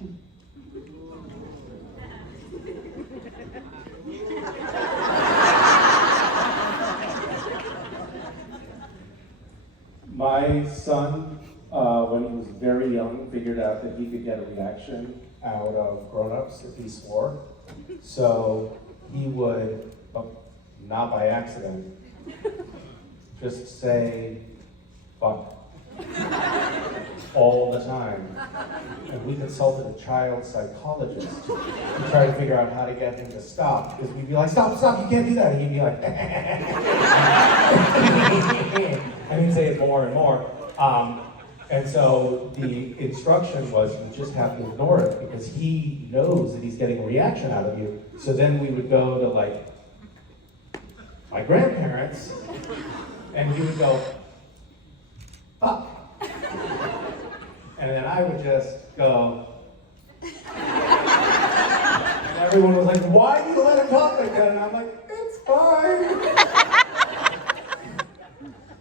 reaction. My son, when he was very young, figured out that he could get a reaction out of grown-ups if he swore. So he would, not by accident, just say, fuck, all the time. And we consulted a child psychologist to try to figure out how to get him to stop. Because we'd be like, stop, you can't do that. And he'd be like, and he'd say it more and more. And so the instruction was you just have to ignore it because he knows that he's getting a reaction out of you. So then we would go to like my grandparents and he would go, fuck. And then I would just go, and everyone was like, why do you let him talk like that? And I'm like, it's fine.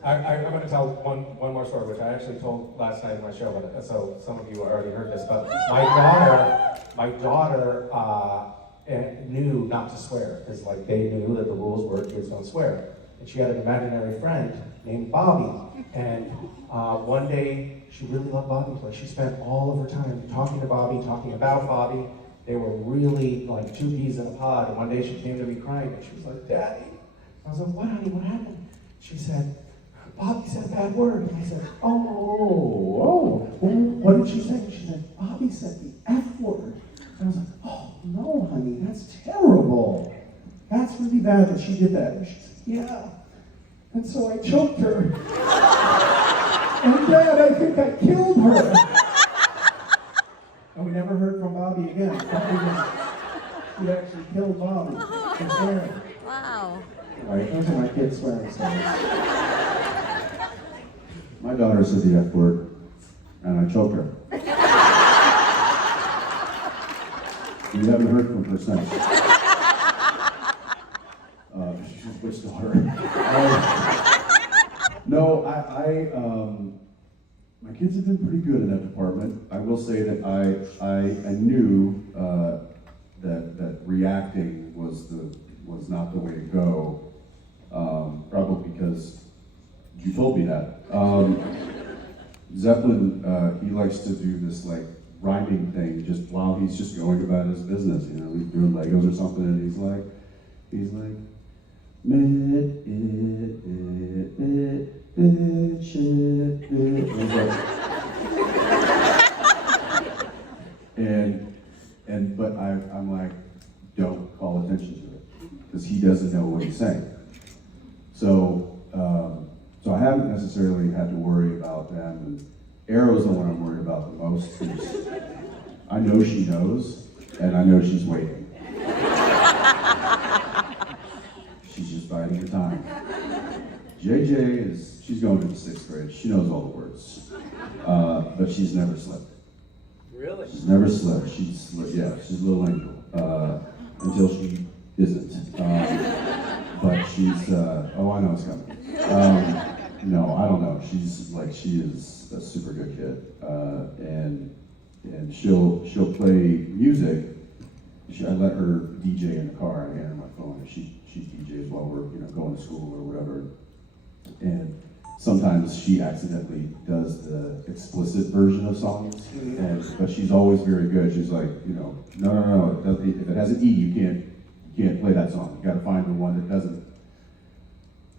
I'm going to tell one more story, which I actually told last night in my show, but so some of you already heard this. But my daughter knew not to swear because like they knew that the rules were kids don't swear, and she had an imaginary friend named Bobby. And one day she really loved Bobby. Like she spent all of her time talking to Bobby, talking about Bobby. They were really like two peas in a pod. And one day she came to me crying, and she was like, "Daddy." I was like, "What, honey? What happened?" She said, "Bobby said a bad word." And I said, oh, what did she say? She said, "Bobby said the F word." And I was like, "Oh, no, honey, that's terrible. That's really bad that she did that." And she said, "Yeah. And so I choked her. And Dad, I think I killed her." And we never heard from Bobby again. She actually killed Bobby. Wow. All right, those are my kids swearing stories. My daughter said the F word, and I choked her. We haven't heard from her since. She's a witch daughter. No, my kids have been pretty good in that department. I will say that I knew that reacting was not the way to go. Probably because you told me that. Zeppelin, he likes to do this like rhyming thing just while he's just going about his business. You know, he's doing Legos or something, and he's like, but I'm like, don't call attention to it because he doesn't know what he's saying. So I haven't necessarily had to worry about them. And Arrow's the one I'm worried about the most. I know she knows, and I know she's waiting. She's just biding her time. JJ she's going to the 6th grade. She knows all the words, but she's never slipped. Really? She's never slipped. She's a little angel until she isn't. But she's, I know it's coming. No, I don't know. She is a super good kid, and she'll play music. I let her DJ in the car. I hand her my phone, and she DJs while we're going to school or whatever. And sometimes she accidentally does the explicit version of songs, but she's always very good. She's like, no. If it has an E, you can't play that song. You got to find the one that doesn't.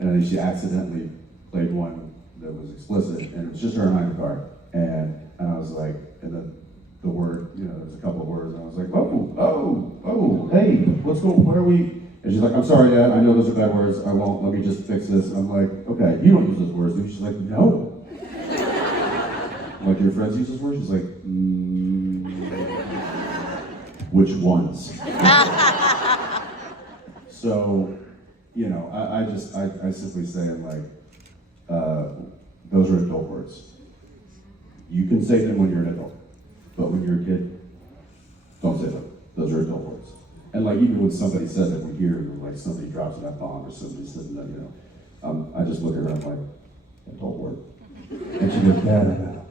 And then she accidentally played one that was explicit, and it was just her and I in the car. And I was like, and then the word, there's a couple of words, and I was like, oh, hey, what's going on? Where are we? And she's like, I'm sorry, Dad, I know those are bad words. I won't, let me just fix this. And I'm like, okay, you don't use those words. And she's like, no. I'm like, your friends use those words? She's like, which ones? So, I simply say, I'm like, those are adult words. You can say them when you're an adult, but when you're a kid, don't say them. Those are adult words. And like, even when somebody says it, we hear, like somebody drops an F-bomb or somebody says that, I just look at her and I'm like, adult word. And she goes, Dad, I know.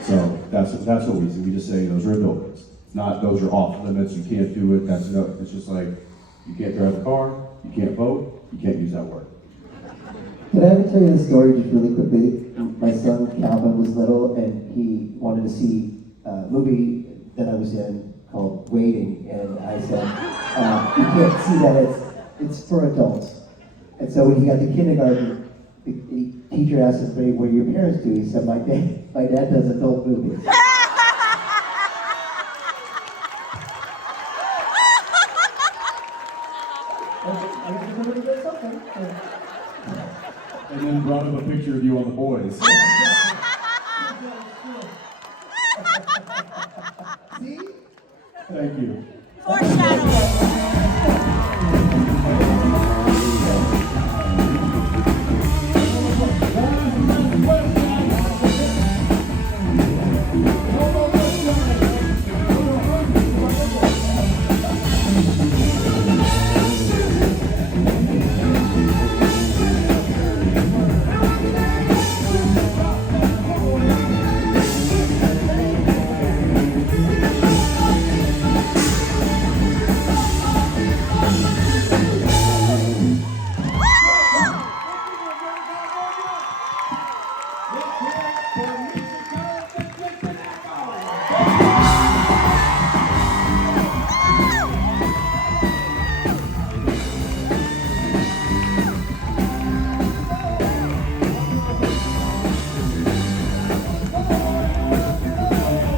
So, That's what we say. We just say those are adult. It's not those are off limits. You can't do it. That's no. It's just like you can't drive a car. You can't vote. You can't use that word. Can I ever tell you the story just really quickly? My son Calvin was little and he wanted to see a movie that I was in called Waiting, and I said, you can't see that, it's for adults. And so when he got to kindergarten, the teacher asked him, what do your parents do? He said, my dad does adult movies. And then brought up a picture of you on The Boys. See? Thank you. Foreshadowing.